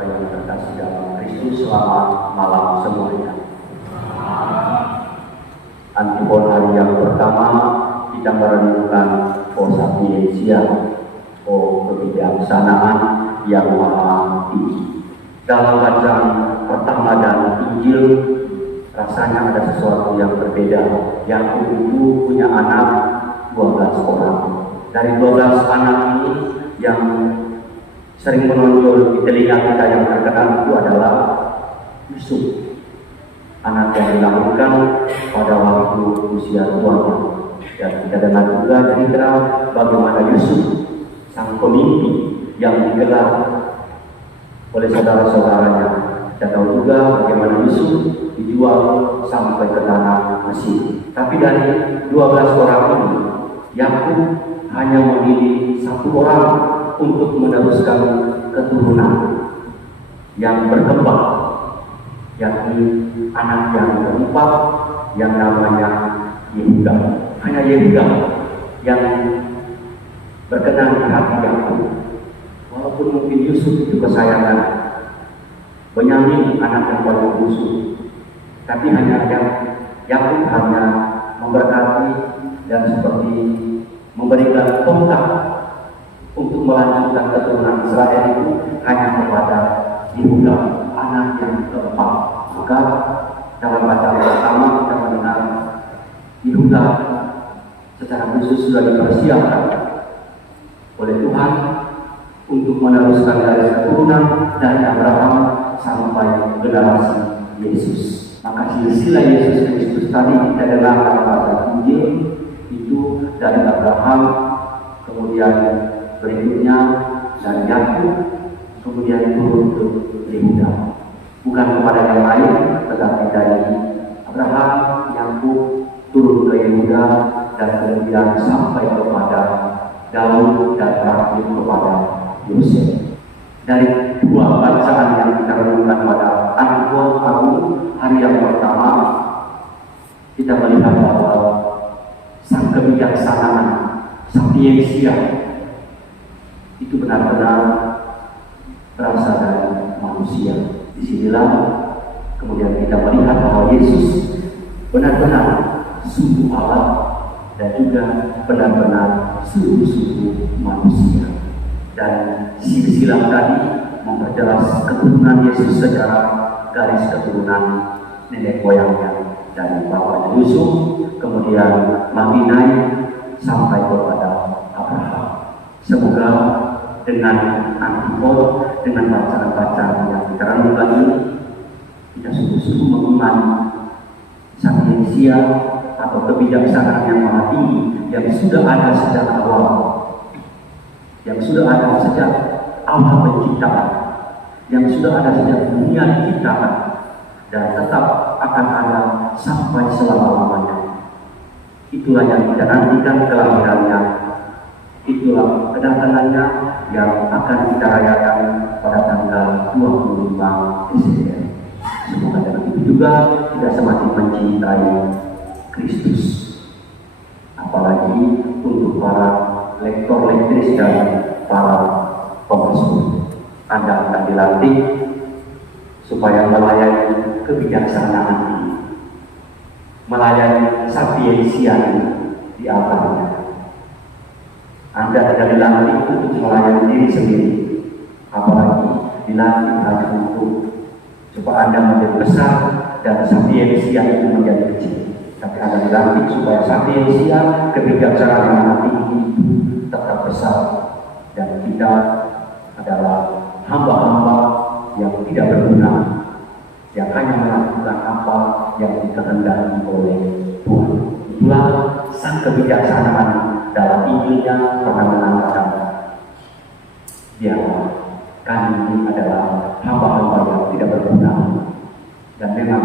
Yang terkasih dalam Kristus, selamat malam semuanya. Antifon hari yang pertama kita merenungkan O Sapientia, O kebijaksanaan yang maha tinggi. Dalam bacaan pertama dan Injil rasanya ada sesuatu yang berbeda. Yakub itu punya anak 12 orang. Dari 12 anak ini yang sering menonjol di telinga kita yang terkenal itu adalah Yusuf, anak yang dilahirkan pada waktu usia tuanya. Dan kita dengar juga cerita bagaimana Yusuf, sang pemimpi yang digelar oleh saudara-saudaranya. Kita tahu juga bagaimana Yusuf dijual sampai ke tanah Mesir. Tapi dari 12 orang ini, Yakub hanya memilih 1 orang untuk meneruskan keturunan yang berkembang, yakni anak yang keempat yang namanya Yehuda. Hanya Yehuda yang berkenan di hati Yakub. Walaupun mungkin Yusuf itu kesayangan, Benyamin anak yang paling busuk, tapi hanya Yakub hanya memberkati dan seperti memberikan tongkat untuk melanjutkan keturunan Israel itu hanya kepada Yehuda, anak yang keempat. Maka dalam bacaan pertama kita mendengar Yehuda secara khusus sudah dipersiapkan oleh Tuhan untuk meneruskan garis keturunan dari Abraham sampai generasi Yesus. Maka silsilah Yesus Kristus tadi kita dengar dalam bacaan Injil itu dari Abraham, kemudian berikutnya dari Yakub, kemudian turun ke Yehuda. Bukan kepada yang lain, tetapi dari Abraham, Yakub, turun ke Yehuda, dan kemudian sampai kepada Daud dan terakhir kepada Yosef. Dari 2 bacaan yang kita renungkan pada Antifon Agung hari yang pertama, kita melihat bahwa sang kebijaksanaan, sapiensia itu benar-benar berasal dari manusia. Disinilah kemudian kita melihat bahwa Yesus benar-benar sungguh Allah dan juga benar-benar sungguh-sungguh manusia. Dan silsilah tadi memperjelas keturunan Yesus secara garis keturunan nenek moyangnya dari bapaknya Yusuf, kemudian Maminai sampai kepada Abraham. Semoga dengan antifon, dengan bacaan-bacaan yang kita renungkan ini, kita sungguh-sungguh mengimani sapiensia atau kebijaksanaan yang maha tinggi yang sudah ada sejak awal, yang sudah ada sejak awal penciptaan, yang sudah ada sejak dunia diciptakan, dan tetap akan ada sampai selama-lamanya. Itulah yang kita nantikan kelahirannya. Itulah kedatangannya yang akan kita rayakan pada tanggal 25 Desember. Semoga dengan itu juga kita semakin mencintai Kristus. Apalagi untuk para lektor-lektris dan para pemazmur. Anda akan dilantik supaya melayani kebijaksanaan ini, melayani sapiensia ini di altarnya. Anda tidak dilantik untuk melayani diri sendiri, apalagi dilantik hanya untuk supaya Anda menjadi besar dan sapiensia itu menjadi kecil. Tapi Anda dilantik supaya sapiensia, kebijaksanaan yang tinggi itu tetap besar, dan kita adalah hamba-hamba yang tidak berguna, yang hanya melakukan apa yang dikehendaki oleh Tuhan. Itulah sang kebijaksanaan dalam Injilnya pernah mengatakan, biarlah kami ini adalah hamba-hamba yang tidak berguna. Dan memang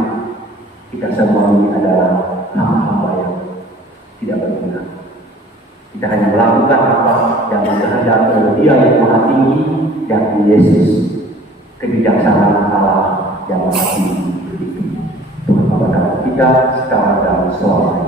kita semua ini adalah hamba-hamba yang tidak berguna. Kita hanya melakukan apa yang dikehendaki oleh Dia yang Maha Tinggi, yakni Yesus, kebijaksanaan Allah yang Maha Tinggi. Tuhan memberkati kita sekarang dan selamanya.